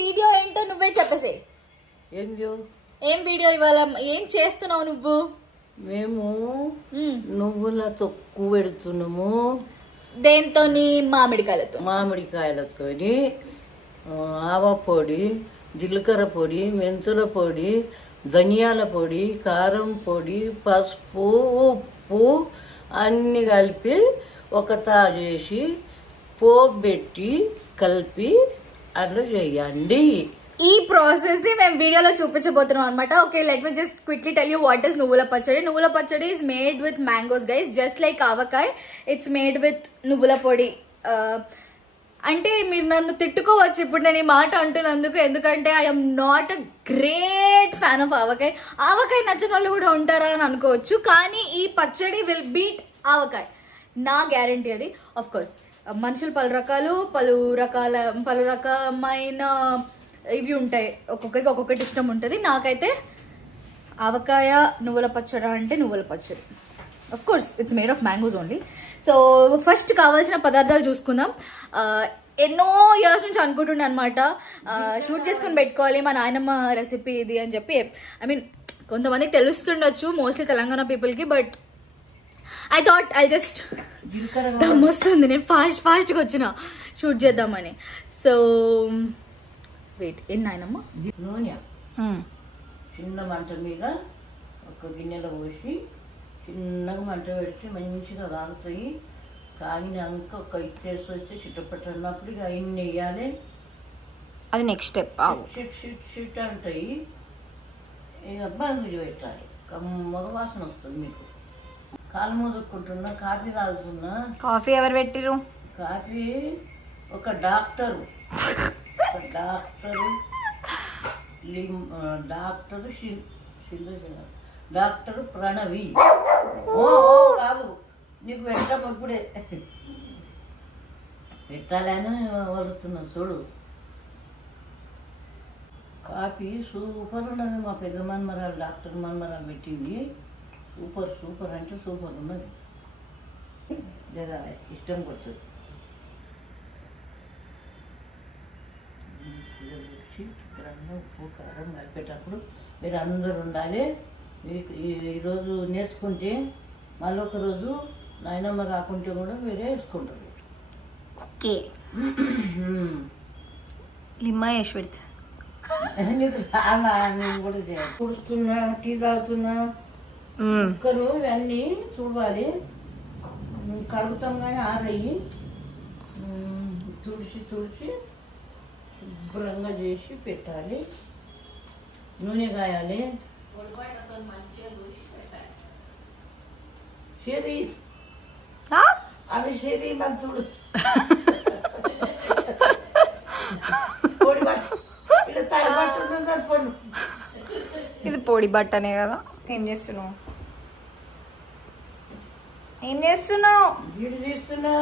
Video ఏంటో నువ్వే చెప్పేసే. ఏం వీడియో ఇవాళ ఏం చేస్తున్నావు నువ్వు? మేము నువ్వుల తొక్కు పెడుతున్నాము. దేంతోని? మామిడికాయలతోని. ఆవ పొడి, జీలకర్ర పొడి, మెంతుల పొడి, ధనియాల పొడి, కారం పొడి, పసుపు, ఉప్పు అన్నీ కలిపి ఒక చేసి పోపు పెట్టి కలిపి అట్లా చేయండి. ఈ ప్రాసెస్ ని మేము వీడియోలో చూపించబోతున్నాం అనమాట. Okay, let me just quickly tell you what is నువ్వుల పచ్చడి. నువ్వుల పచ్చడి is made with mangoes guys, just like avakaya. It's made with నువ్వుల పొడి. అంటే మీరు నన్ను తిట్టుకోవచ్చు ఇప్పుడు నేను ఈ మాట అంటున్నందుకు, ఎందుకంటే I'm not a great fan of avakaya. ఆవకాయ నచ్చిన వాళ్ళు కూడా ఉంటారా అని అనుకోవచ్చు, కానీ ఈ పచ్చడి విల్ బీట్ ఆవకాయ్, నా గ్యారంటీ అది. ఆఫ్ కోర్స్ మనుషులు పలు రకమైన ఇవి ఉంటాయి, ఒక్కొక్కరికి ఒక్కొక్కటి ఇష్టం ఉంటుంది. నాకైతే ఆవకాయ నువ్వుల పచ్చడి అంటే నువ్వుల పచ్చడి. Of course it's made of mangoes only. So first కావాల్సిన పదార్థాలు చూసుకుందాం. ఎన్నో ఇయర్స్ నుంచి అనుకుంటుండే అనమాట, షూట్ చేసుకుని పెట్టుకోవాలి మా నాయనమ్మ రెసిపీ ఇది అని చెప్పి. ఐ మీన్ కొంతమందికి తెలుస్తుండొచ్చు, మోస్ట్లీ తెలంగాణ పీపుల్కి, but I thought I just దమ్మొస్తుంది, నేను ఫాస్ట్గా వచ్చిన షూట్ చేద్దామని. సో వెయిట్, ఏం నాయనమ్మ? నూనె చిన్న మంట మీద ఒక గిన్నెలో పోసి చిన్నగా మంట పెడితే మంచిగా కాగుతాయి. కాగినాక ఒక ఇచ్చేసి వస్తే చిట్టపట్టు అన్నప్పుడు ఇక అన్ని వేయాలి. అది నెక్స్ట్ స్టెప్. షిట్ అంటాయి. ఇక బంద్ పెట్టాలి, కమ్మగ వాసన వస్తుంది. మీకు కాలు మొదలుకుంటున్నా, కాఫీ తాగుతున్నా. కాఫీ ఎవరు పెట్టిరు? కాఫీ ఒక డాక్టరు డాక్టర్ ప్రణవి. కాదు, నీకు పెట్టాము ఇప్పుడే పెట్టాలని వలుతున్నా చూడు. కాఫీ సూపర్ ఉన్నది. మా పెద్ద మన్మరాలు డాక్టర్ మన్మరాలు పెట్టింది. సూపర్ అంటే సూపర్ ఉన్నది. లేదా ఇష్టం కొడుతుంది. ఉప్పు కారం కలిపేటప్పుడు మీరు అందరు ఉండాలి. మీకు ఈరోజు నేర్చుకుంటే మళ్ళీ ఒక రోజు నాయనమ్మ రాకుంటే కూడా మీరే వేసుకుంటారు. ఓకే, లిమ్మా వేసి పెడతా. నేను కూడా కుడుస్తున్నా, టీ తాగుతున్నా. కుక్కరు ఇవన్నీ చూడాలి, కడుగుతాం కానీ ఆరయ్యి తుడిచి శుభ్రంగా చేసి పెట్టాలి. నూనె కాయాలి. అవి షెరీ మంచుడు ఇది పొడి బట్టనే కదా. ఏం చేస్తున్నావు? వీడు తీస్తున్నా.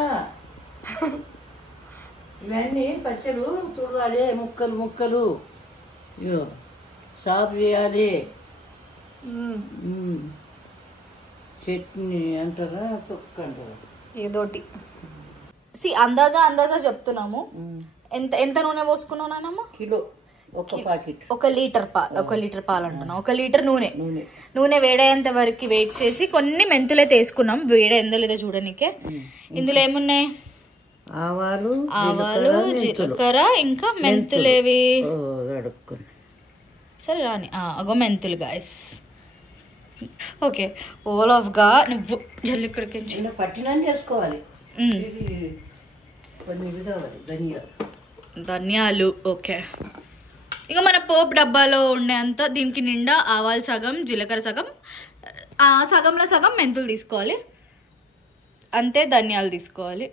ఇవన్నీ పచ్చలు చూడాలి, ముక్కలు సాఫ్ చేయాలి. చట్నీ అంటారా, తొక్క అంటారా, ఏదోటి. అందాజా చెప్తున్నాము. ఎంత నూనె పోసుకున్నావు నానమ్మ? కిలో, ఒక ప్యాకెట్, 1 లీటర్ పాలు. 1 లీటర్ పాలు అంటున్నా. 1 లీటర్ నూనె వేడేంత వరకు వెయిట్ చేసి కొన్ని మెంతులు అయితే వేసుకున్నాం. వేడేందో లేదో చూడనికే. ఇందులో ఏమున్నాయి? ఆవాలు, జీలకర్ర, ఇంకా మెంతులేవి సరే రాని. అగో మెంతులు గాయస్. ఓకే, ఓల్ ఆఫ్ గా నువ్వు జల్లి ఇక్కడికి పట్టిన చేసుకోవాలి. ధనియాలు. ఓకే, ఇక మన పోపు డబ్బాలో ఉండేంత దీనికి నిండా ఆవాలు సగం, జీలకర్ర సగం, సగంలో సగం మెంతులు తీసుకోవాలి. అంతే, ధనియాలు తీసుకోవాలి.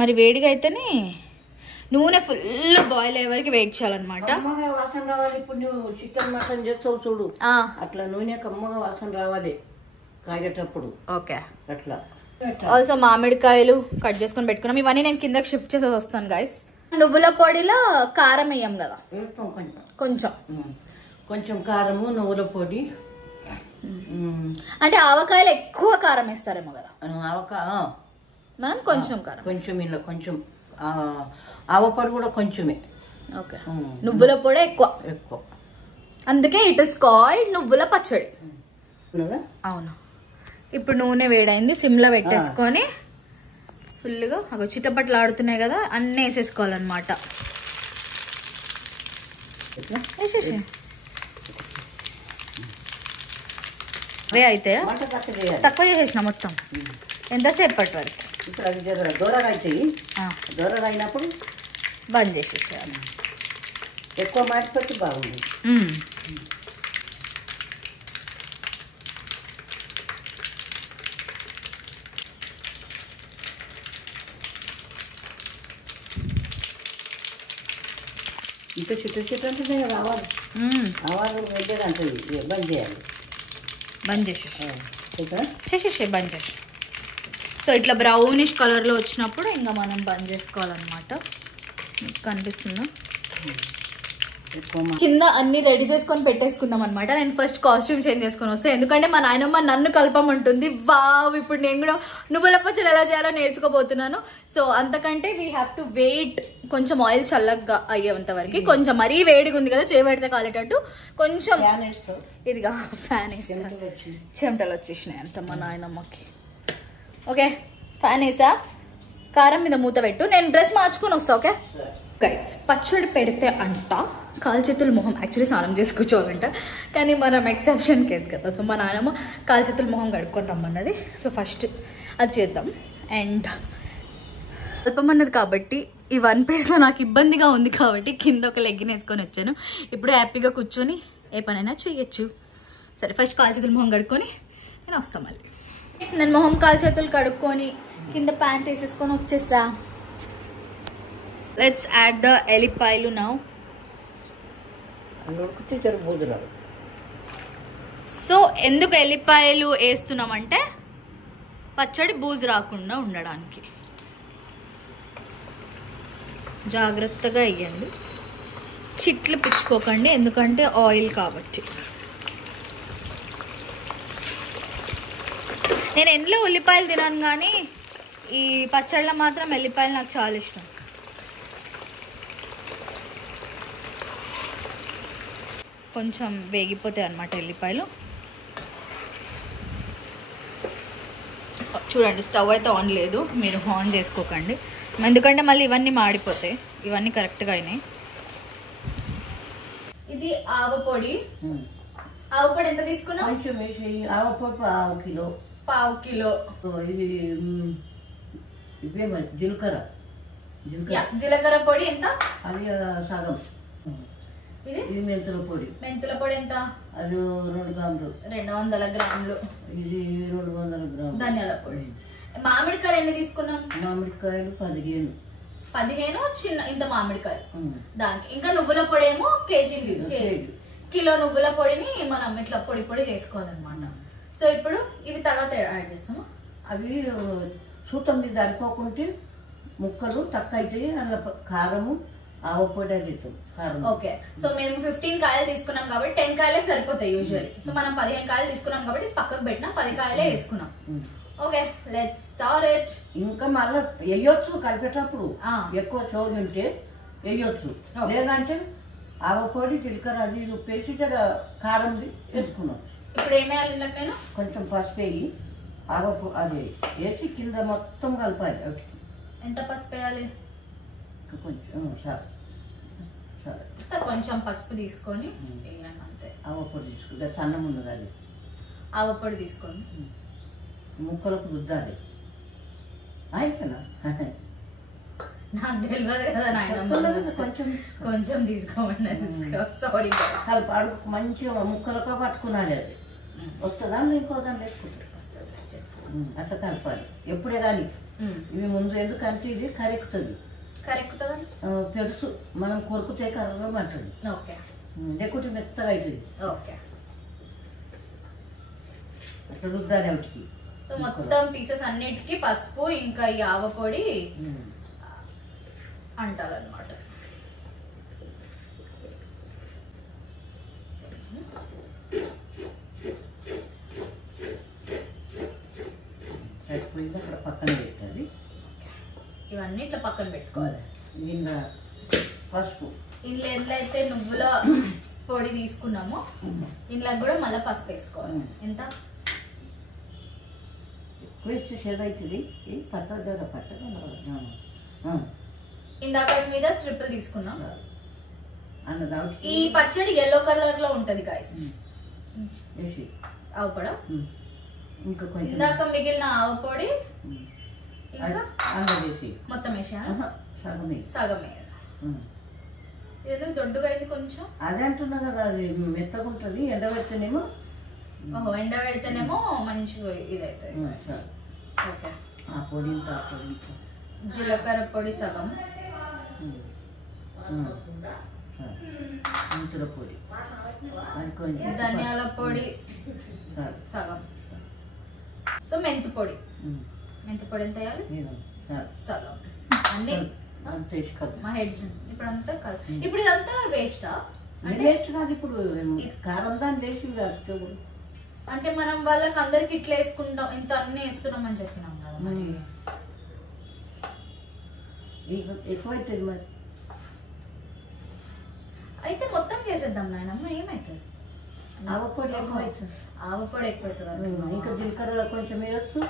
మరి వేడిగా అయితేనే నూనె ఫుల్ బాయిల్ అయ్యే వరకు వెయిట్ చేయాలన్నమాట. వాసన రావాలి. ఇప్పుడు నువ్వు చికెన్ మటన్ చేస్తావు చూడు, అట్లా నూనె కమ్మగా వాసన రావాలి కాగేటప్పుడు. ఓకే, అట్లా. ఆల్సో మామిడికాయలు కట్ చేసుకొని పెట్టుకున్నాం. ఇవన్నీ నేను కిందకి షిఫ్ట్ చేసేసి వస్తాను గైస్. నువ్వుల పొడిలో కారం వేయం కదా, కొంచెం కారము, నువ్వుల పొడి. అంటే ఆవకాయలు ఎక్కువ కారం వేస్తారేమో కదా. మనం కొంచెం కారం, కొంచెం ఇలా కొంచెం ఆవపొడి కూడా కొంచెమే. ఓకే, నువ్వుల పొడి ఎక్కువ, అందుకే ఇట్ ఇస్ కాల్డ్ నువ్వుల పచ్చడి. అవును. ఇప్పుడు నూనె వేడైంది, సిమ్లో పెట్టేసుకొని ఫుల్గా అగో చిట్టపట్లు ఆడుతున్నాయి కదా, అన్నీ వేసేసుకోవాలన్నమాట. వేసేసి అవే అయితే తక్కువ చేసేసిన మొత్తం. ఎంతసేపు పట్టు వరకు? ఇప్పుడు అది దూరగా అవుతాయి, దూరగా అయినప్పుడు బంద్ చేసేసేయాలి. ఎక్కువ మాడిపోతే బాగుంది. ఇంకా చుట్టూ అంటే రావాలి, ఆవాలు వెళ్ళేది అంటుంది, బంద్ చేయాలి. బంద్ చేసేసి బంద్ చేసి. సో ఇట్లా బ్రౌనిష్ కలర్లో వచ్చినప్పుడు ఇంకా మనం బంద్ చేసుకోవాలన్నమాట. కనిపిస్తుందా? కింద అన్ని రెడీ చేసుకొని పెట్టేసుకుందాం అనమాట. నేను ఫస్ట్ కాస్ట్యూమ్ చేంజ్ చేసుకొని వస్తాను, ఎందుకంటే మా నాయనమ్మ నన్ను కలపమంటుంది. వావ్, ఇప్పుడు నేను కూడా నువ్వుల పచ్చడి ఎలా చేయాలో నేర్చుకోబోతున్నాను. సో అంతకంటే వీ హ్యావ్ టు వెయిట్, కొంచెం ఆయిల్ చల్లగా అయ్యేంత వరకు. కొంచెం మరీ వేడిగా ఉంది కదా, చేపెడితే కాలేటట్టు కొంచెం ఇదిగా ఫ్యాన్ వేస్తా. చెమటలు వచ్చేసినాయి అంట మా నాయనమ్మకి. ఓకే, ఫ్యాన్ వేసా, కారం మీద మూత పెట్టు, నేను డ్రెస్ మార్చుకొని వస్తా. ఓకే గైస్, పచ్చడి పెడితే అంట కాలు చేతులు మొహం, యాక్చువల్లీ స్నానం చేసి కూర్చోవాలంట, కానీ మనం ఎక్సెప్షన్ కేసు కదా. సో మా నాన్నమ్మ కాలు చేతులు మొహం కడుక్కొని రమ్మన్నది. సో ఫస్ట్ అది చేద్దాం. అండ్ అల్పమన్నది కాబట్టి ఈ వన్ పీస్లో నాకు ఇబ్బందిగా ఉంది కాబట్టి కింద ఒక లెగ్గిన్ వేసుకొని వచ్చాను. ఇప్పుడు హ్యాపీగా కూర్చొని ఏ పనైనా చేయొచ్చు. సరే, ఫస్ట్ కాలు చేతులు మొహం కడుక్కొని నేను వస్తాను మళ్ళీ. నేను మొహం కాలు చేతులు కడుక్కొని కింద ప్యాంట్ వేసేసుకొని వచ్చేసా. లెట్స్ యాడ్ ద ఎల్లిపాయలు నౌ. సో ఎందుకు ఎల్లిపాయలు వేస్తున్నామంటే పచ్చడి బూజు రాకుండా ఉండడానికి. జాగ్రత్తగా వేయండి, చిట్లు పిచ్చుకోకండి, ఎందుకంటే ఆయిల్ కాబట్టి. నేను ఎందులో ఉల్లిపాయలు తినాను, కానీ ఈ పచ్చళ్ళలో మాత్రం ఎల్లిపాయలు నాకు చాలా ఇష్టం. కొంచెం వేగిపోతాయి అన్నమాట ఎల్లిపాయలు. చూడండి, స్టవ్ అయితే ఆన్ లేదు, మీరు ఆన్ చేసుకోకండి, ఎందుకంటే మళ్ళీ ఇవన్నీ మాడిపోతాయి. ఇవన్నీ కరెక్ట్గా అయినాయి. ఇది ఆవపొడి. ఆవపొడి ఎంత తీసుకున్నా? ఆవపొడి పావు కిలో. ఇది జీలకర్ర పొడి ఎంత? అది సగం. ఇది మెంతుల పొడి. మెంతుల పొడి ఎంత? అది 2 గ్రాములు. 200 గ్రాములు. ఇది 200 గ్రాములు. ధనియాల పొడి. మామిడికాయలు ఎన్ని తీసుకున్నాం? మామిడికాయలు 15 చిన్న ఇంత మామిడికాయలు. దానికి ఇంకా నువ్వుల పొడి ఏమో కేజీ, కిలో నువ్వుల పొడిని మనం ఇట్లా పొడి పొడి చేసుకోవాలన్నమాట. సో ఇప్పుడు ఇవి తర్వాత యాడ్ చేస్తాము. అవి సూతం మీద అరిపోకుంటే ముక్కలు తక్కువ అవుతాయి. అందులో కారము, ఆవపొడి అది కారం. ఓకే, సో మేము 15 కాయలు తీసుకున్నాం కాబట్టి 10 కాయలే సరిపోతాయి యూజువల్లీ. సో మనం 15 కాయలు తీసుకున్నాం కాబట్టి పక్కకు పెట్టినా 10 కాయలే వేసుకున్నాం. Okay, let's start it. ఇంకా మళ్ళీ వేయొచ్చు కలిపేటప్పుడు, ఎక్కువ చోది ఉంటే వేయొచ్చు, లేదంటే ఆవపొడి, జీలకర్ర అది ఉప్పేసి కారం వేసుకున్నాం. ఇప్పుడు ఏమేయాలి? నేను కొంచెం పసుపు వేయి, అది వేసి కింద మొత్తం కలపాలి. ఎంత పసుపు వేయాలి? కొంచెం పసుపు తీసుకొని అంతే. ఆవపొడి తీసుకుంటే సన్నం ఉన్నది, అది ఆవపొడి తీసుకొని ముక్కలకు రుద్దాలి. అయితేనా నాకు తెలియదు కదా నాయనమ్మ, కొంచెం తీసుకోమన్నది. సారీ. కలపాడు మంచిగా ముక్కలతో పట్టుకున్నాలి. అది వస్తుందా ఇంకోదాన్ని లేకుంటే వస్తుంది, అట్లా కలపాలి ఎప్పుడే కానీ. ఇవి ముందు ఎందుకంటే ఇది కరెక్కుతుంది. పెరుసు మనం కొరుకుతే కర్రం అంటుంది, లేకుంటే మెత్తగా అవుతుంది. అట్లా రుద్దాలి వాటికి. సో మొత్తం పీసెస్ అన్నిటికీ పసుపు ఇంకా ఈ ఆవపొడి అంటారన్నమాట. అక్కడ పక్కన పెట్టాలి. ఇవన్నీ ఇట్లా పక్కన పెట్టుకోవాలి. ఇందులో పసుపు, ఇందులో ఎంత అయితే నువ్వుల పొడి తీసుకున్నామో ఇందులో కూడా మళ్ళీ పసుపు వేసుకోవాలి. ఎంత ఎక్కువ షేడ్ అవుతుంది. పట్టద్దు పట్టదు. ఇందాక మీద ట్రిపుల్ తీసుకున్నాం. అన్నదానికి ఈ పచ్చడి ఎల్లో కలర్ లో ఉంటది గాయస్. వేసి ఆవుపొడ, ఇంకా కొంచెం ఇందాక మిగిలిన ఆవు పొడి ఇంకా వేసి మొత్తం వేసా సగం సగం ఎందుకు దొడ్డుగా అయింది కొంచెం. అదే అంటున్నా కదా, అది మెత్తగా ఉంటుంది. ఎండబెడితేనేమో ఓహో ఎండ పెడితేనేమో మంచిగా ఇది అవుతుంది. ఓకే ఆ పొడి ఇంత ఆ పొడి ఇంత జీలకర్ర పొడి సగం, మెంతుల పొడి అది కొంచెం, ధనియాల పొడి సగం. సో మెంతు పొడి ఎంత వేయాలి? సగం. అన్ని మా హెడ్స్ ఇప్పుడు అంతా ఇప్పుడు ఇదంతా వేస్టా? వేస్ట్ కాదు. ఇప్పుడు కారం దాన్ని వేసి అంటే మనం వాళ్ళకి అందరికి ఇట్లా వేసుకుంటాం, ఇంత అన్ని వేస్తున్నాం అని చెప్పినాం కదా. మరి ఎక్కువ అవుతుంది. మరి అయితే మొత్తం చేసేద్దాం నాయనమ్మ, ఏమైతుంది? ఆవపొడి ఎక్కువ అవుతుంది. ఆవపొడి ఎక్కువ అవుతుంది. ఇంకా జీలకర్ర కొంచెం వేయచ్చు.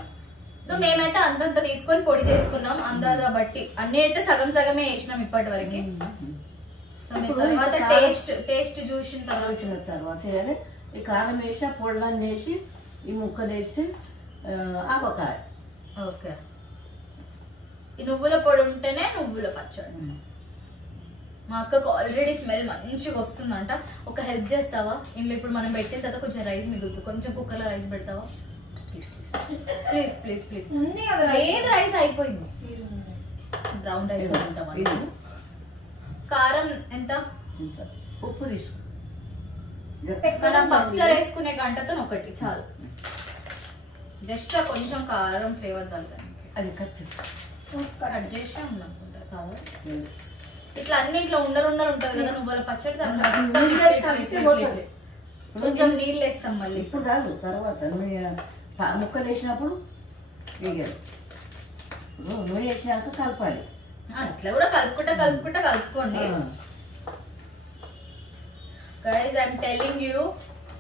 సో మేమైతే అంతంత తీసుకొని పొడి చేసుకున్నాం అందాజా బట్టి. అన్ని అయితే సగం సగమే వేసినాం ఇప్పటి వరకు. తర్వాత టేస్ట్ చూసిన తర్వాత ఈ కారం వేసి ఆ పొడిలన్నీ వేసి ఈ ముక్కలు వేసి ఆవకాయ. ఓకే, ఈ నువ్వుల పొడి ఉంటేనే నువ్వుల పచ్చడి. మా అక్కకు ఆల్రెడీ స్మెల్ మంచిగా వస్తుందంట. ఒక హెల్ప్ చేస్తావా? ఇంట్లో ఇప్పుడు మనం పెట్టిన తర్వాత కొంచెం రైస్ మిగులుతుంది, కొంచెం కుక్కర్లో రైస్ పెడతావా ప్లీజ్ ప్లీజ్ ప్లీజ్. ఏది రైస్ అయిపోయింది, బ్రౌన్ రైస్ ఉంటాం. కారం ఎంత? ఉప్పు తీసుకో. మనం పప్పుచారు వేసుకునే గంటతో ఒకటి చాలు. జస్ట్ కొంచెం కారం ఫ్లేవర్ తగ్గడానికి అది కట్ చేసి అనుకుంటా కాదు. ఇట్లా అన్ని ఇట్లా ఉండలు ఉంటది కదా నువ్వుల పచ్చడి, కొంచెం నీళ్ళు వేస్తాం మళ్ళీ. ఇప్పుడు కాదు, తర్వాత ముక్కలు వేసినప్పుడు వేయాలి. నూనె వేసినాక కలపాలి. అట్లా కూడా కలుపుకుంటా కలుపుకోండి. గైస్ ఐఎమ్ టెల్లింగ్ యూ,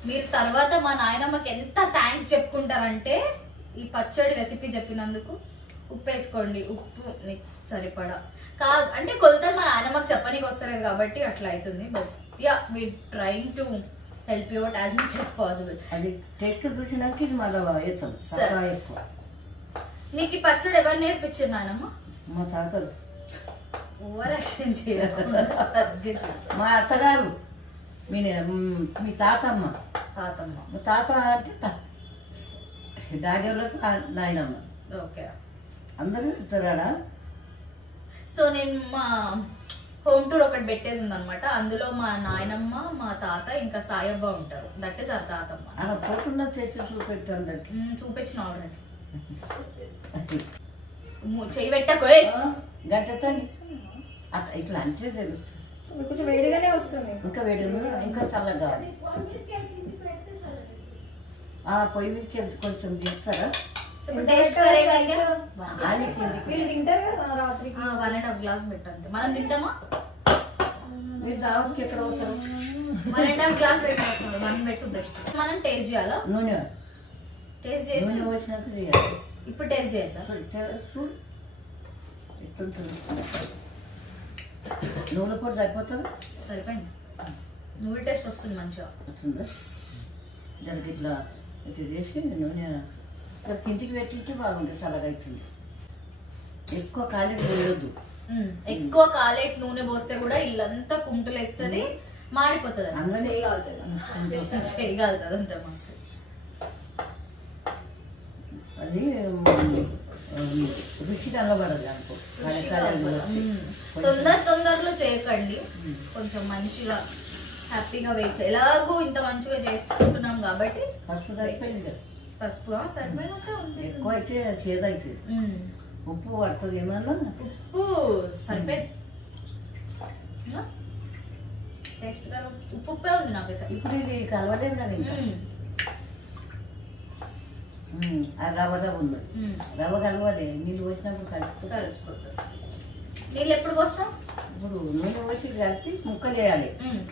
మీరు తర్వాత మా నాయనమ్మకి ఎంత థ్యాంక్స్ చెప్పుకుంటారంటే ఈ పచ్చడి రెసిపీ చెప్పినందుకు. ఉప్పు వేసుకోండి, ఉప్పు నెక్స్ట్ సరిపడా కాదు అంటే కొలతలు మా నాయనమ్మకి చెప్పనీకి వస్తలేదు కాబట్టి అట్లా అవుతుంది. But yeah we trying to help you out as much as possible. అది టేస్ట్ చూసినాక ఇది మళ్ళీ వేస్తాం. ఎక్కువ నీకు ఈ పచ్చడి ఎవరు నేర్పించారు నాయనమ్మ? మా తాతలు. ఓవర్ యాక్షన్ చేయకుండా మా అత్తగారు, మీ తాతమ్మ. తాతమ్మ, మా తాత అంటే డాడీ వాళ్ళకి నాయనమ్మ. ఓకే, అందరూ ఇస్తారా? సో నేను మా హోమ్ టూర్ ఒకటి పెట్టేది ఉందన్నమాట. అందులో మా నాయనమ్మ, మా తాత, ఇంకా సాయబ్బ ఉంటారు. దట్ ఈస్ ఆ తాతమ్మ. అలా పోకుండా తెచ్చి చూపెట్టు అందరికి. చూపించిన ఆల్రెడీ. చెయ్యి పెట్టకోయ్ గట్టెత్తండి. అట్లా ఇట్లా అంటే తెలుస్తుంది. కొంచెం వేడిగానే వస్తుంది. ఇంకా వేడి ఇంకా చల్లగా కావాలి. పొయ్యి మీద కొంచెం తీస్తారా? వీళ్ళు తింటారు కదా రాత్రికి. 1.5 గ్లాస్ పెట్టండి. మనం తింటామా? మీరు దావత్కి ఎక్కడ వస్తారు? 1.5 గ్లాస్ పెట్టాల్సింది. మనం పెట్టు బెస్ట్. మనం టేస్ట్ చేయాలా? నూనె టేస్ట్ చేసి నూనె వచ్చినాక చేయాలి. ఇప్పుడు టేస్ట్ చేద్దాం. చూడు ఎట్లుంటుంది. నూనె కూడా సరిపోతుందా? సరిపోయింది. నూనె టేస్ట్ వస్తుంది మంచిగా. వస్తుందా? దానికి ఇట్లా ఇట్లా చేసి నూనె కిందికి పెట్టింటే బాగుంటుంది. చల్లగా అవుతుంది. ఎక్కువ కాలేట్ వేయొద్దు. ఎక్కువ కాలేట్ నూనె పోస్తే కూడా ఇల్లంతా కుంటులు వేస్తుంది, మాడిపోతుంది. చేయగలుగుతుంది అంటే అది రుచి కలబడదు అనుకో. తొందరలో చేయకండి. కొంచెం మంచిగా హ్యాపీగా వెయిట్ చేయాలి. ఎలాగో ఇంత మంచిగా చేసుకుంటున్నాం కాబట్టి. పసుపు సరిపోయింది. పసుపు సరిపోయినాక ఎక్కువ అయితే చేదు అవుతుంది. ఉప్పు పడుతుంది ఏమన్నా? ఉప్పు సరిపోయింది. టేస్ట్ గా ఉప్పే ఉంది నాకైతే. ఇప్పుడు ఇది కలవలేదు కదా ఇంకా. ఆ రవ్వ రవ్వ ఉంది. రవ్వ కలవాలి, నీళ్ళు పోసినప్పుడు కలిసిపోతుంది. నీళ్ళు ఎప్పుడు పోస్తాం? ఇప్పుడు నూనె పోసి కలిపి ముక్కలు వేయాలి,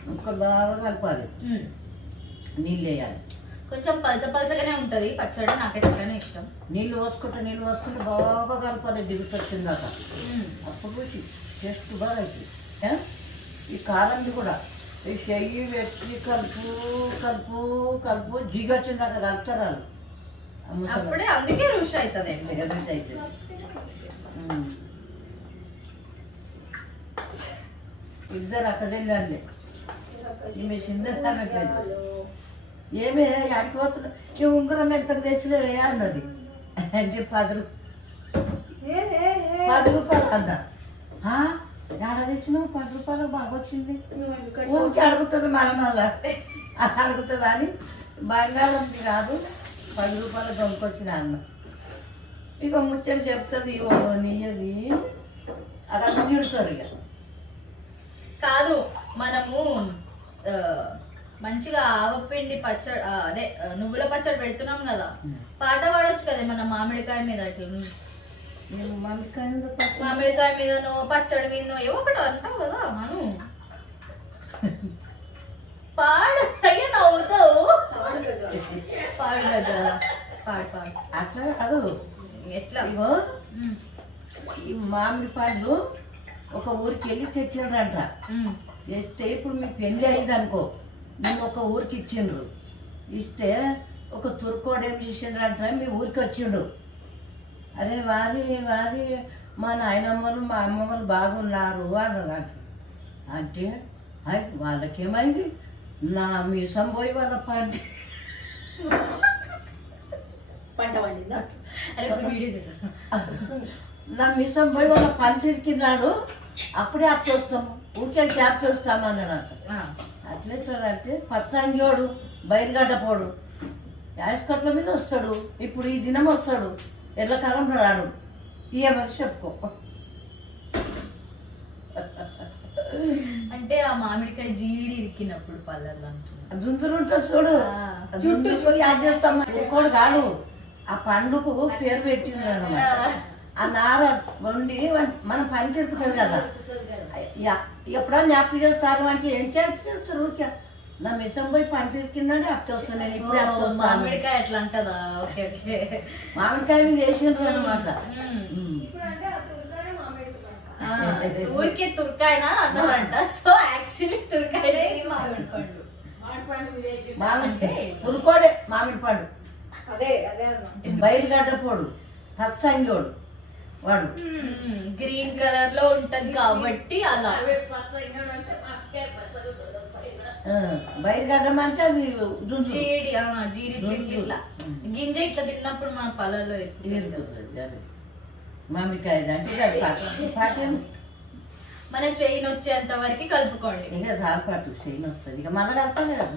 ముక్కలు బాగా కలపాలి, నీళ్ళు వేయాలి. కొంచెం పలచగానే ఉంటది పచ్చడి, నాకైతే అట్లనే ఇష్టం. నీళ్ళు పోసుకుంటే బాగా కలపాలి దిగుతొచ్చిందాక. అప్పుడు టేస్ట్ బాగా అవుతుంది. ఈ కారంది కూడా ఈ చెయ్యి పెట్టి కలుపు జిగి వచ్చిందాక కలుపుతారు వాళ్ళు. అప్పుడే అందుకే రుచి అవుతుంది. ఇద్దరు అక్కడేండి ఈమె చిందట్లేదు. ఏమే ఆడిపోతున్నా ఈ ఉంగరం ఎంతకు తెచ్చినవే అన్నది అంటే 10 రూపాయలు అన్నా. ఏడ తెచ్చినావు? 10 రూపాయలు బాగా వచ్చింది. ఊరికి అడుగుతుంది మళ్ళా అడుగుతుంది అని బంగారం కాదు 10 రూపాయలు దొంగకొచ్చిన అన్న. ఇక ముచ్చట చెప్తుంది నీయది అలా తిడుతారు. ఇక కాదు, మనము మంచిగా ఆవపిండి పచ్చడి అదే నువ్వుల పచ్చడి పెడుతున్నాం కదా, పాట పాడొచ్చు కదా మన మామిడికాయ మీద. అట్లా మామిడికాయ మీదనో పచ్చడి మీదనో ఏవో ఒకటి అంటావు కదా మను. పాడు అయ్యా నవ్వుతావు. పాడు గజా, పాడు. అట్లా కాదు. ఎట్లా? ఇగో ఈ మామిడి పండ్లు ఒక ఊరికి వెళ్ళి తెచ్చిండ్రంట. తెస్తే ఇప్పుడు మీ పెళ్ళి అయింది అనుకో, నేను ఒక ఊరికి ఇచ్చిండ్రు. ఇస్తే ఒక తుర్కోడు ఏం చేసిండ్రంట, మీ ఊరికి వచ్చిండు. అరే వారి మా నాయనమ్మలు మా అమ్మమ్మలు బాగున్నారు అన్నదంట. అంటే వాళ్ళకేమైంది, నా మీసం పోయి వాళ్ళ పంట పండిందా? నా మీసం పోయి వాళ్ళ పంట తిరిగినాడు. అప్పుడే అప్పొస్తాము, ఊరికే క్యాప్ చేస్తాము అన్నాడు. అట్లెట్లంటే పచ్చంగోడు బయలుగడ్డ పోడు యాస్కట్ల మీద వస్తాడు. ఇప్పుడు ఈ దినం వస్తాడు, ఎల్లకాలంలో రాడు. ఏమని చెప్పుకో. అంటే ఆ మామిడికాయ జీడి ఇరికినప్పుడు పళ్ళల్లో జుంతులు ఉంటుంది చూడు, జుంటు యాడ్ చేస్తాం. ఇంకోటి కాదు, ఆ పండుకు పేరు పెట్టింది అనమాట. ఆ నార వండి మనం పని తిరుగుతుంది కదా, ఎప్పుడన్నా జ్ఞాపకం చేస్తారు అంటే ఏం చేస్తారు? ఊరికే నా మిషన్ పోయి పని తిరిగినాడే అప్తొస్తాను నేను. ఇప్పుడు మామిడికాయ ఎట్లా అంటదా? మామిడికాయ మీద వేసిండ్రు అనమాట. ఊరికే తుర్కాయనా అన్నారంట. సో యాక్చువల్లీ తుర్కాయనే మామిడి పండు. మామిడి తురుకోడే మామిడి పండు, బయలుగడ్డ పోడు, పచ్చంగోడు వాడు గ్రీన్ కలర్ లో ఉంటది కాబట్టి అలా. బయలుగడ్డ అంటే అది జీడి ఇట్లా గింజ ఇట్లా తిన్నప్పుడు మన పళ్ళలో మామిడికాయ అంటే మన చెయ్యి వచ్చేంత వరకు కలుపుకోండి. ఇక సాపాటు చెయ్యి వస్తుంది. ఇక మళ్ళీ కలపాలి కదా,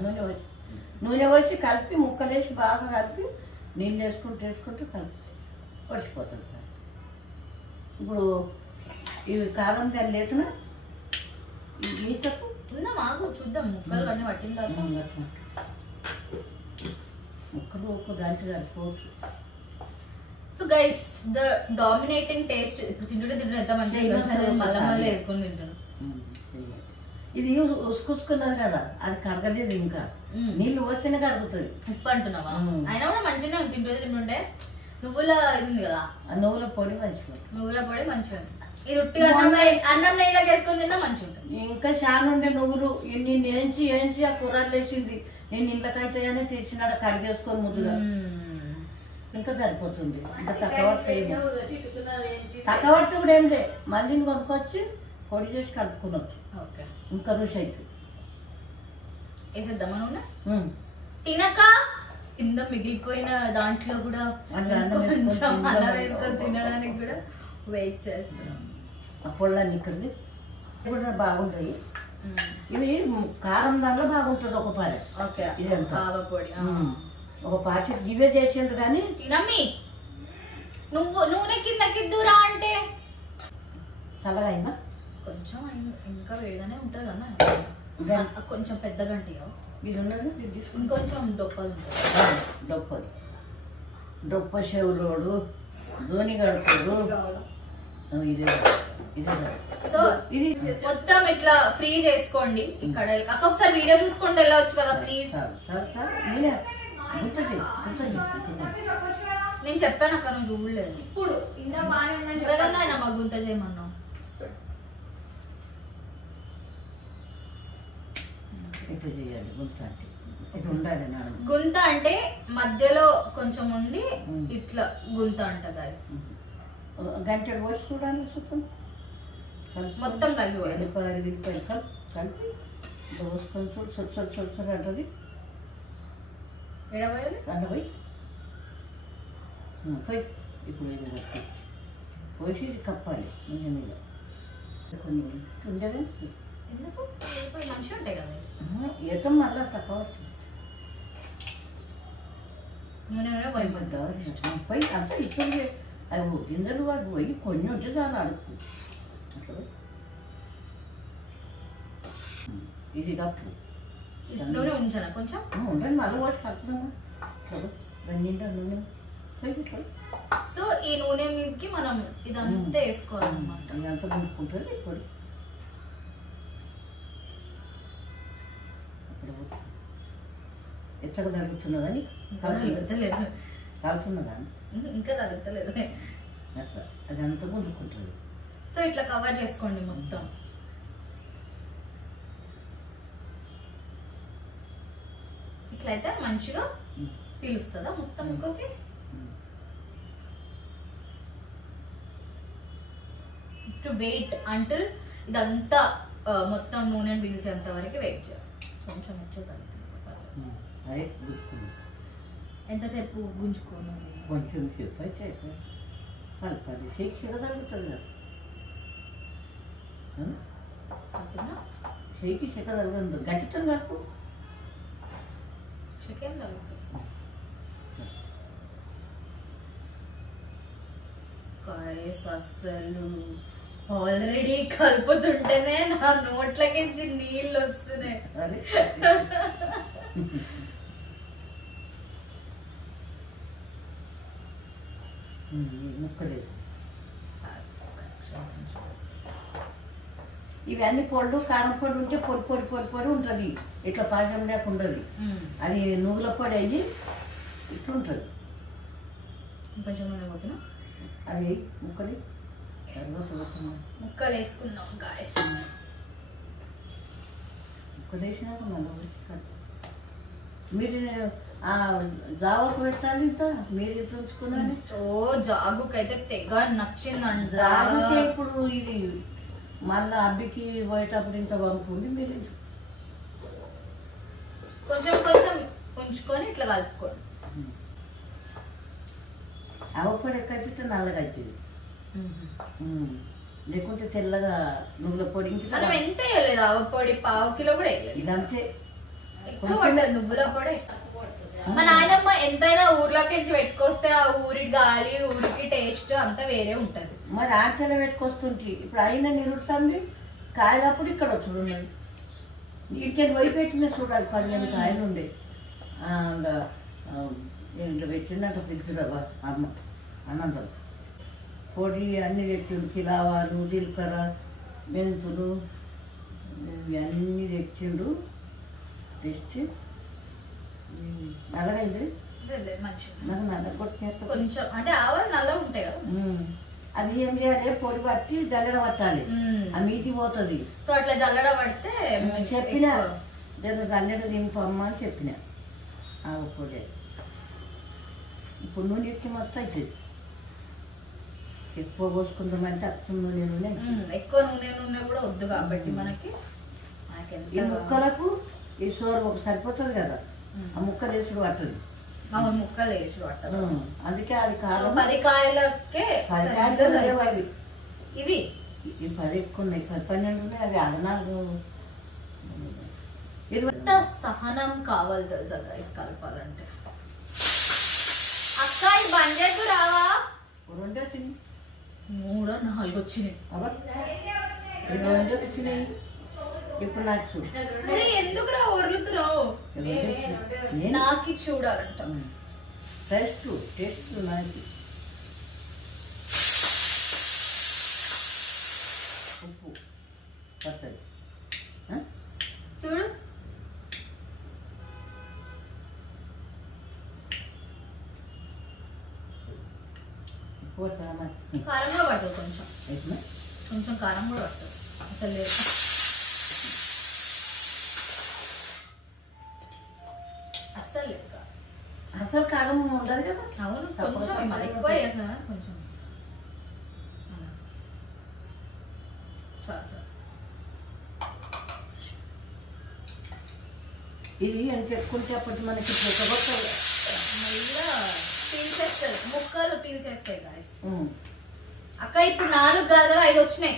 నూనె పోసి కలిపి ముక్కలేసి బాగా కలిపి నీళ్ళు వేసుకుంటూ కలిపి పడిచిపోతుంది. ఇప్పుడు ఇది కారం దాన్ని లేచిన ఈతకు మాకు చూద్దాం ముక్కలు అన్నీ పట్టిందా. ముక్కలు ఒక దాంట్లో సరిపోవచ్చు. So guys the dominating taste ఇప్పుడు తింటుంటే ఎంత మంచిగా మళ్ళీ వేసుకొని తింటాను. ఇది ఉసుకున్నది కదా, అది కరగలేదు. ఇంకా నీళ్ళు పోస్తేనే కరుగుతుంది. ఉప్పు అంటున్నావా? అయినా కూడా మంచిగా తింటుండే. నువ్వుల ఇది ఉంది కదా, నువ్వుల పొడి మంచిగా, నువ్వుల పొడి మంచిగా. ఇది ఉట్టిగా అన్నం నెయ్యిలోకి వేసుకొని తిన్నా మంచిగా ఉంటుంది. ఇంకా చాలా ఉండే నువ్వులు నిన్ను ఏంచి ఆ కూరలు వేసింది. నేను ఇంట్లోకైతే తెచ్చినాడు కడిగేసుకొని ముద్దుగా, ఇంకా సరిపోతుంది. ఇంకా తక్కువ పడితే కూడా ఏం లేదు, మళ్ళీని కొనుక్కొచ్చి పొడి చేసి కలుపుకునొచ్చు. ఇంకా రుచి అవుతుంది. వేసేద్దామా నూనె? తినక కింద మిగిలిపోయిన దాంట్లో కూడా కొంచెం అన్నం వేసుకొని తినడానికి కూడా వెయిట్ చేస్తున్నాం. పొళ్ళన్నీ ఇక్కడిది కూడా బాగుంటాయి. ఇవి కారం దాంట్లో బాగుంటుంది. ఒక పారి ఇదంతా పొడి ఒక పాకెట్ ఇవే చేసిండ్రు. కానీ తినమ్మి నువ్వు నూనె కిందకిద్దురా అంటే చల్లగా అయిందా? కొంచెం ఇంకా వేడిగానే ఉంటుంది కదా. కొంచెం పెద్ద గంట ఇది ఉన్నది, ఇంకొంచెం డొప్పది ఉంటుంది. డొప్పది డొప్ప చెవులోడు ధోని గడుపుడు ఇదే సో ఇది మొత్తం ఇట్లా ఫ్రీ చేసుకోండి. ఇక్కడ ఒకసారి వీడియో చూసుకుంటే వెళ్ళవచ్చు కదా ప్లీజ్. నేను చెప్పాను అక్క, నువ్వు చూడలేదు. ఇప్పుడు ఇందా బాగానే ఉందని ఇవ్వగలనా ఆయన మాకు గుంత చేయమన్నావు. ఇట్లా చేయాలి గుంత అంటే ఇట్లా ఉండాలి. గుంత అంటే మధ్యలో కొంచెం ఉండి ఇట్లా గుంత అంట గైస్. గంట పోసి చూడాలి సుతం మొత్తం కలిపి వెళ్ళిపోయి కలిపి పోసుకొని చూడు సొచ్చు అంటది. ఎడబోయాలి పోయి పోయి ఇప్పుడు ఇది పట్టి పోసి కప్పాలి నూనె మీద కొన్ని ఉండేది. ఎందుకు మంచిగా ఉంటాయి కదా ఈత మళ్ళా తక్కువ నూనె పోయి అంతా ఇస్తుంది. అవి గింజలు వాడు పోయి కొన్ని ఉంటే దాన్ని అడుపు అట్లా ఇది కప్పు నూనె ఉంచాను కొంచెం ఉండండి మళ్ళీ పోసి కలుపుదామా చూడు రెండింటి నూనె పోయి ఇట్లా. సో ఈ నూనె మీదకి మనం ఇదంతా వేసుకోవాలన్నమాట. ఇదంతా ముందుకుంటుంది ఇప్పుడు ఎక్కడ తగ్గుతున్నదని తగ్గుతలేదు, కాలుతున్నదాన్ని ఇంకా తగ్గుతలేదు అట్లా అదంతా ముందుకుంటుంది. సో ఇట్లా కవర్ చేసుకోండి మొత్తం. ఇట్లయితే మంచిగా పీలుస్తుందా మొత్తం ఇంకోకి. టు వెయిట్ అంటిల్ ఇదంతా మొత్తం నూనె పీల్చేంత వరకు వెయిట్ చేయాలి. కొంచెం వచ్చేది అదే గుంజుకున్నాం. ఎంతసేపు గుంజుకోవాలి? కొంచెం సేపు అయితే కలపాలి. షేక్ షేక్ తగ్గుతుంది కదా షేకి షేక తగ్గదు గట్టితో కలుపు. చికెన్ తగ్గుతుంది అస్సలు ఆల్రెడీ కలుపుతుంటేనే నా నోట్లకించి నీళ్ళు వస్తున్నాయి. ముక్కలేసి ఇవన్నీ పొళ్ళు కారం పొడి ఉంటే పొడి ఉంటుంది. ఇట్లా పాకం లేక ఉండదు. అది నువ్వుల పొడి అయ్యి ఇట్లా ఉంటుంది. కొంచెం నూనె పోతున్నా అది ముక్కలు ముక్కలు వేసుకుందాం గాయస్. ముక్కలు వేసినాక మళ్ళీ మీరు జావాకు పెట్టాలి. ఇంత మీరు చూసుకున్నాను. జాగుకైతే తెగ నచ్చిందంట. జాగుకే ఇప్పుడు ఇది మళ్ళీ అబ్బికి పోయేటప్పుడు ఇంత పంపుండి మీరు కొంచెం కొంచెం ఉంచుకొని ఇట్లా కలుపుకోండి. అవపొడి ఎక్కడితే నల్లగా అవుతుంది. లేకుంటే తెల్లగా నువ్వుల పొడి ఇంక మనం ఎంత వేయలేదు. ఆవపొడి 1/2 కిలో కూడా వేయలేదు. ఇదంతే ఎక్కువ పడ్డది నువ్వుల పొడి. మా నాయనమ్మ ఎంతైనా ఊర్లోకి పెట్టుకొస్తే ఆ ఊరి గాలి ఊరికి టేస్ట్ అంతా వేరే ఉంటది. మరి ఆటలో పెట్టుకొస్తుంటే ఇప్పుడు అయినా నిరుడుతుంది. కాయలప్పుడు ఇక్కడ చూడండి ఇక్కడికి పోయి పెట్టిన చూడాలి. 15 కాయలు ఉండే ఇంట్లో పెట్టిందంట ఫ్రిడ్జ్లో అమ్మ అన్నందరూ పొడి అన్నీ తెచ్చిండు. కిలావాలు జీలకర్ర మెంతులు ఇవన్నీ తెచ్చిండు. తెచ్చి నల్లగైంది నాకు నల్ల కొట్టేస్తా. కొంచెం అంటే ఆవాలు నల్ల ఉంటాయి కదా. అది ఏం చేయాలి పొడి పట్టి జల్లెడ పట్టాలి. ఆ మీటి పోతుంది. సో అట్లా జల్లెడ పడితే చెప్పిన జల్లెడ దింపమ్మ అని చెప్పిన. పొడి ఇప్పుడు నూనె ఎక్కి మొత్తం అవుతుంది. ఎక్కువ పోసుకుందామంటే అచ్చం నూనె ఎక్కువ నూనె కూడా వద్దు కాబట్టి మనకి. ఈ ముక్కలకు ఈ సోరు ఒక సరిపోతుంది కదా. ఆ ముక్కలు వేసుడు పట్టదు. ముక్కలు వేసి పట్టదు. అందుకే అది కాదు. 10 కాయలకే ఇవి 10 ఎక్కువ ఉన్నాయి. 12 ఉన్నాయి. అవి 14 ఎంత సహనం కావాలి తెలుసా గైస్ కలపాలంటే. అక్క ఇది బంద్ చేస్తూ రావా? 2 వచ్చినాయి. 3 4 వచ్చినాయి. 2 వచ్చినాయి. ఇప్పుడు నాకు చూడు. ఎందుకు రా ఒర్లుతున్నావు? నాకు చూడాలంట. టేస్ట్ మనకి ఉప్పు పచ్చడి చూడు ఉప్పు కారం కూడా పడుతుంది కొంచెం కారం కూడా పడుతుంది అసలు లేదు అస్సలు లేదు అసలు కారం ఉండదు కదా. అవును కొంచెం మరి ఎక్కువ కదా కొంచెం చాలు చాలు. ఇది అని చెప్పుకుంటే అప్పటి మనకి మళ్ళా పీల్చేస్తుంది ముక్కలు పీల్చేస్తాయి గాయస్. అక్క ఇప్పుడు 4 కాదు కదా 5 వచ్చినాయి.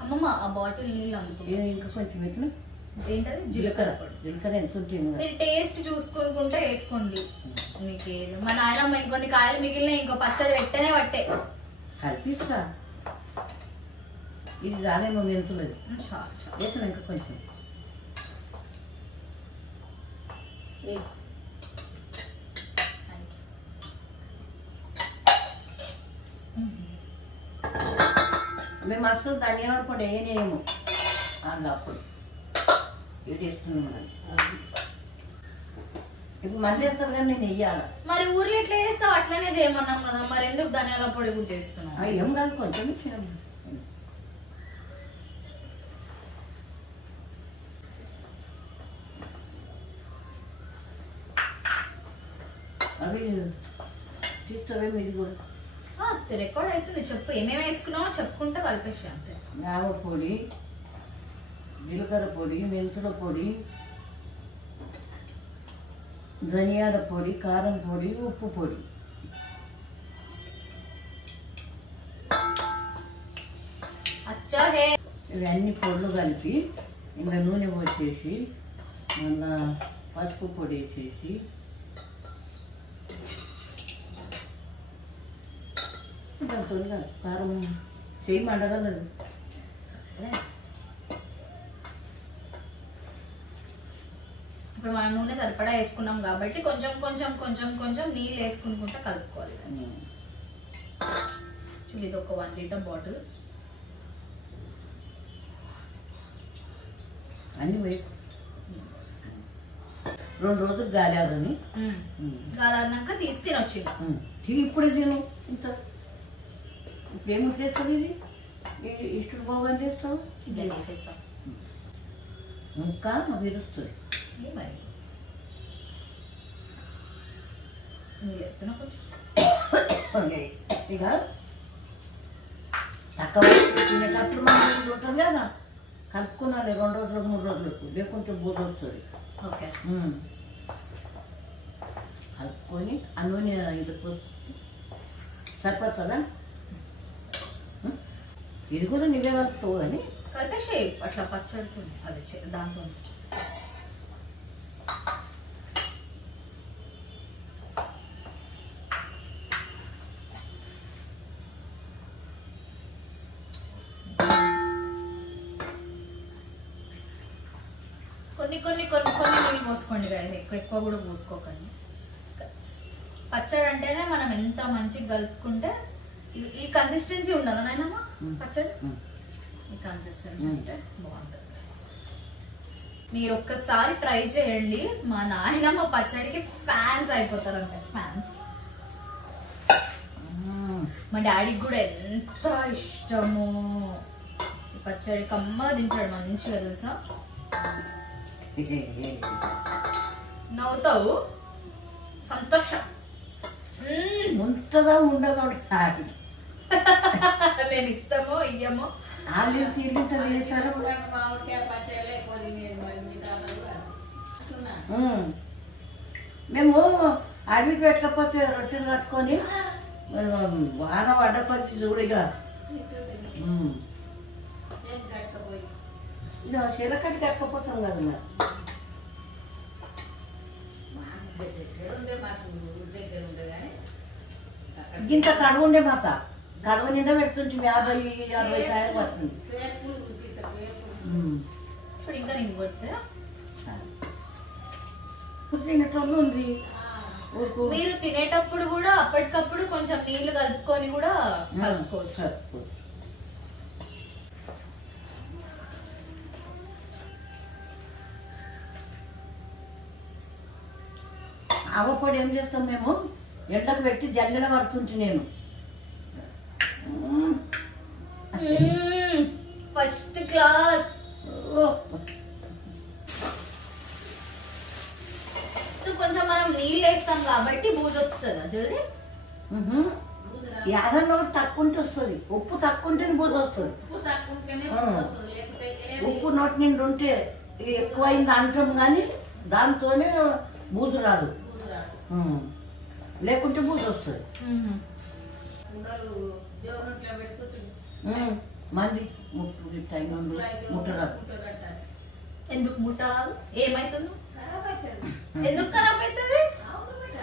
అమ్మమ్మ ఆ బాటిల్ నీళ్ళు అందుకో ఇంకా కొంచెం ఎత్తున ఏంటది జీలకర్ర పొడి. జీలకర్ర ఎంత ఉంటుంది మీరు టేస్ట్ చూసుకుంటే వేసుకోండి. మీకు మా నాయనమ్మ ఇంకొన్ని కాయలు మిగిలిన ఇంకో పచ్చడి పెట్టనే పట్టే కలిపిస్తా. ఇది రాలేమో మెంతులది చాలు చాలు. వేసిన ఇంకా కొంచెం మేము అసలు ధనియాల పొడి వేయనేమో అప్పుడు ఇది వేస్తున్నాం. ఇప్పుడు మళ్ళీ వేస్తారు కానీ నేను వెయ్యాలి. మరి ఊర్లో ఎట్లా చేస్తావు అట్లనే చేయమన్నాం కదా, మరి ఎందుకు ధనియాల పొడి కూడా చేస్తున్నావు? ఏం కాదు కొంచెం ఇచ్చిన అవి తీస్తావేమో ఇది కూడా రికార్డ్ అవుతుంది. చెప్పు ఏమేమి వేసుకున్నావో చెప్పుకుంటా కలిపేసి అంతే. ఆవ పొడి, జీలకర్ర పొడి, మెంతుల పొడి, ధనియాల పొడి, కారం పొడి, ఉప్పు పొడి. అచ్చా హే ఇవన్నీ పొడులు కలిపి ఇంకా నూనె పోసేసి మళ్ళా పసుపు పొడి వేసేసి దాంతో కారం చేయి మండగలదు. ఇప్పుడు మనం నూనె సరిపడా వేసుకున్నాం కాబట్టి కొంచెం కొంచెం కొంచెం కొంచెం నీళ్ళు వేసుకుంటా కలుపుకోవాలి. చూడు ఇది ఒక 1 లీటర్ బాటిల్. అన్ని పోయి 2 రోజులు గాలారని గాలన్నాక తీసి తినొచ్చింది. ఇప్పుడే తిను. ఇంత ఇప్పుడు ఏమి చేస్తావు? ఇది ఇష్టం బాగా చేస్తావు చేస్తాం ఇంకా విరుస్తుంది. మరి నీళ్ళు ఎత్తున కొంచెం ఇక తక్కువ తినేటప్పుడు మనం ఉంటుంది కదా కలుపుకున్నాను 2 రోజులకు 3 రోజులకు, లేకుంటే బూర వస్తుంది. ఓకే కలుపుకొని ఆ నూనె ఇది సరిపోతుందా? ఇది కూడా నువ్వే కలుపుతావు కానీ కలిపేసి అట్లా పచ్చడి అది దాంతో కొన్ని కొన్ని కొన్ని కొన్ని నీళ్ళు పోసుకోండి కదా, ఎక్కువ కూడా పోసుకోకండి. పచ్చడి అంటేనే మనం ఎంత మంచిగా కలుపుకుంటే ఈ కన్సిస్టెన్సీ ఉండాలి నాయనమ్మ పచ్చడి. ఈ కన్సిస్టెన్సీ ఉంటే బాగుంటుంది. మీరు ఒక్కసారి ట్రై చేయండి. మా నాయనమ్మ పచ్చడికి ఫ్యాన్స్ అయిపోతారంట. ఫ్యాన్స్. మా డాడీకి కూడా ఎంత ఇష్టమో పచ్చడి. కమ్మగా తింటాడు మంచిగా తెలుసా. నవ్వుతావు సంతోషం ఉంటుందా ఉండదో నేను ఇస్తామో ఇయ్యమో వాళ్ళు తీర్చారు. మేము అడవికి పెట్టకపోతే రొట్టెలు కట్టుకొని బాణ పడ్డకొచ్చి చూడిగా చీలకట్టి కట్టకపోతాం కదా. ఇంత కడువు ఉండే మాత కడువ నిండా పెడుతుంది 50-60 కాయలు పడుతుంది. ఇప్పుడు ఇంకా నేను కొడితే తినేటోళ్ళు ఉంది. మీరు తినేటప్పుడు కూడా అప్పటికప్పుడు కొంచెం నీళ్లు కలుపుకొని కూడా కలుపుకోవచ్చు. ఆవపొడి ఏం చేస్తాం మేము, ఎండకు పెట్టి జల్లెడ పడుతుంటే నేను ఫస్ట్ క్లాస్. సో కొంచెం మనం నీళ్ళు వేస్తాం కాబట్టి బూజు వస్తుందా జల్దీ? యాదన్న కూడా తక్కువ ఉంటే వస్తుంది, ఉప్పు తక్కువ ఉంటేనే బూజు వస్తుంది. ఉప్పు నోటి నిండి ఉంటే ఎక్కువైంది అంటాం కానీ దాంతోనే బూజు రాదు, లేకుంటే బూజు వస్తుంది. మంది ముట్టరాదు. ఎందుకు ముట్ట రాదు? ఏమైతుంది? ఎందుకు ఖరాబ్ అవుతుంది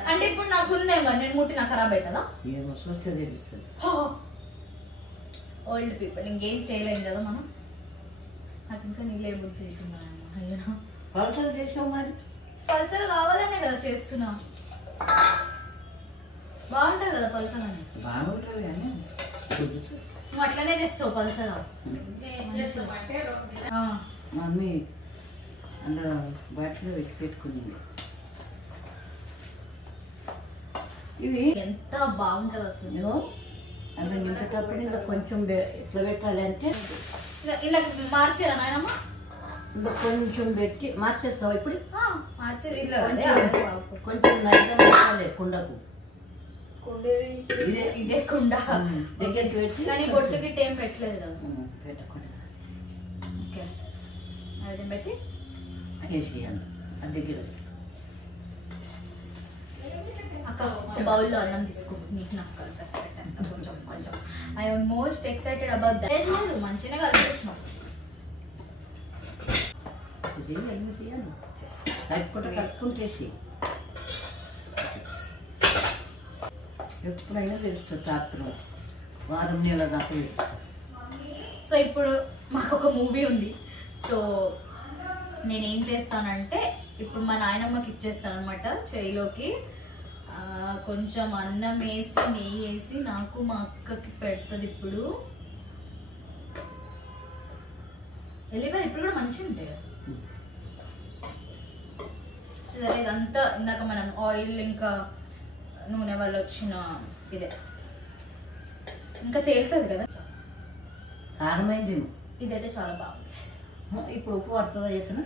అంటే ఇప్పుడు నాకు ఉందేమో, నేను ముట్టి నాకు ఖరాబ్ అవుతుందా? ఏమో స్వచ్ఛత తెలుస్తుంది. ఓల్డ్ పీపుల్ ఇంకేం చేయలేం కదా మనం. నాకు ఇంకా నీళ్ళే బుద్ధి అవుతున్నాను. అయ్యో పలసలు చేసావు మరి, పల్సలు కావాలనే కదా చేస్తున్నా. బాగుంటుంది కదా పల్సలని. బాగుంటుంది కానీ నువ్వు అట్లనే చేస్తావు పల్సగా. మమ్మీ అలా బాటిలో పెట్టుకుని ఇవి ఎంత బాగుంటుంది అసలు. నేను అలా నింపేటప్పుడు ఇలా కొంచెం ఎట్లా పెట్టాలి అంటే ఇలా మార్చారా నాయనమ్మ? ఇంకా కొంచెం పెట్టి మార్చేస్తావు ఇప్పుడు. మార్చేది కొంచెం నైజం పెట్టాలి కుండకు, ఇదే కుండ దగ్గరికి పెట్టి. కానీ బొట్టు గిట్ట ఏం పెట్టలేదు కదా. పెట్టకుండా ఓకే అది పెట్టి వేసేయాలి అది దగ్గర. అక్క బౌల్లో అన్నం తీసుకో, నీకు నాకు కలిపేస్తా పెట్టేస్తా కొంచెం కొంచెం. I am most excited about that. లేదు మంచిగా కలిపేసినాం. కలుపుకుంటేసి ఎప్పుడైనా తెలుస్తుంది డాక్టర్ వారం నెల దాకా. సో ఇప్పుడు మాకు ఒక మూవీ ఉంది. సో నేనేం చేస్తానంటే ఇప్పుడు మా నాయనమ్మకి ఇచ్చేస్తాను అనమాట చేయిలోకి. కొంచెం అన్నం వేసి నెయ్యి వేసి నాకు మా అక్కకి పెడుతుంది. ఇప్పుడు ఎల్లిపాయ ఇప్పుడు కూడా మంచిగా ఉంటాయి కదా. సరే ఇదంతా ఇందాక మనం ఆయిల్ ఇంకా నూనె వల్ల వచ్చిన ఇదే ఇంకా తేలుతుంది కదా. కారమైంది ఇదైతే చాలా బాగుంది. ఇప్పుడు ఉప్పు పడుతుందా చేసిన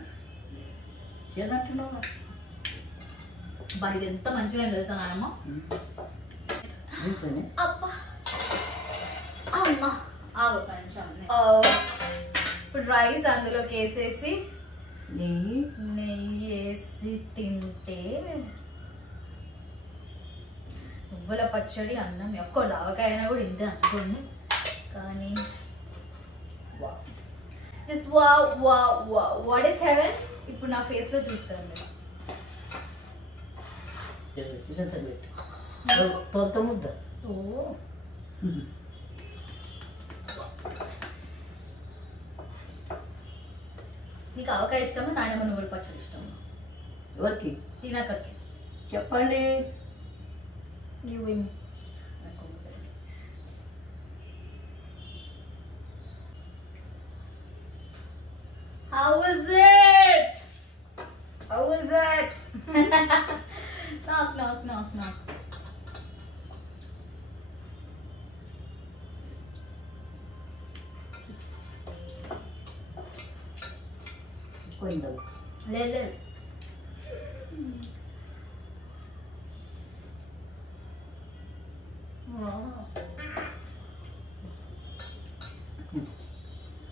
చేసినట్టున్నావు. బా ఇది ఎంత మంచిగా తెలుసా నాయనమ్మ. అబ్బా అమ్మ ఒక నిమిషం. ఇప్పుడు రైస్ అందులోకి వేసేసి నెయ్యి వేసి తింటే నువ్వుల పచ్చడి అన్నం. ఆఫ్ కోర్స్ ఆవకాయ అయినా కూడా ఇంతే అనుకోండి, కానీ జస్ట్ వాట్ ఈస్ హెవెన్. ఇప్పుడు నా ఫేస్ లో చూస్తారు మీరు. తొలత ముద్ద. నీకు ఆవకాయ ఇష్టమా నాయనమ్మ నువ్వుల పచ్చడి ఇష్టమా? ఎవరికి? తినకకి చెప్పండి. You win. How was it? How was that? knock. పోయిందా? లేదు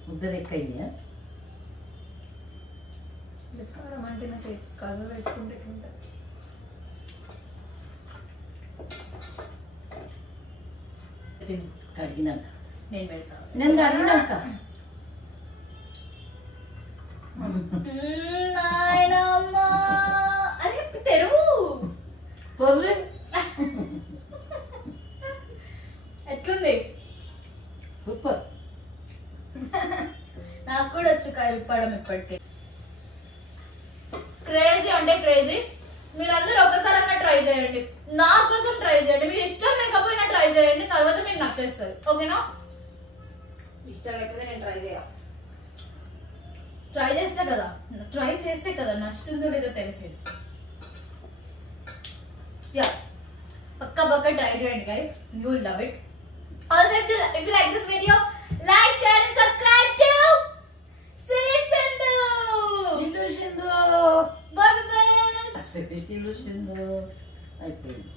ముద్ద లెక్కయిందా? కారం అంటే నా చేతి కళ్ళు పెట్టుకుంటే ఎట్లుంటుంది. కడిగినాక నేను పెడతాను. నేను కడిగినాక నాయనమ్మ అరే తెరువు పొర్లే. ఎట్లుంది? సూపర్. నాకు కూడా వచ్చు కలిపడం ఇప్పటికే. క్రేజీ అంటే క్రేజీ. మీకు నచ్చేస్తుంది. ఓకేనా? ఇష్టం లేకపోతే నేను ట్రై చేస్తా కదా, ట్రై చేస్తే కదా నచ్చుతుందో లేదో తెలిసేది. యా, పక్కా ట్రై చేయండి guys, you will love it. Also, if you like this video, like, share and subscribe to Silly Sindhu. Silly Sindhu. Bye bye. Silly Sindhu. అయిపోయింది.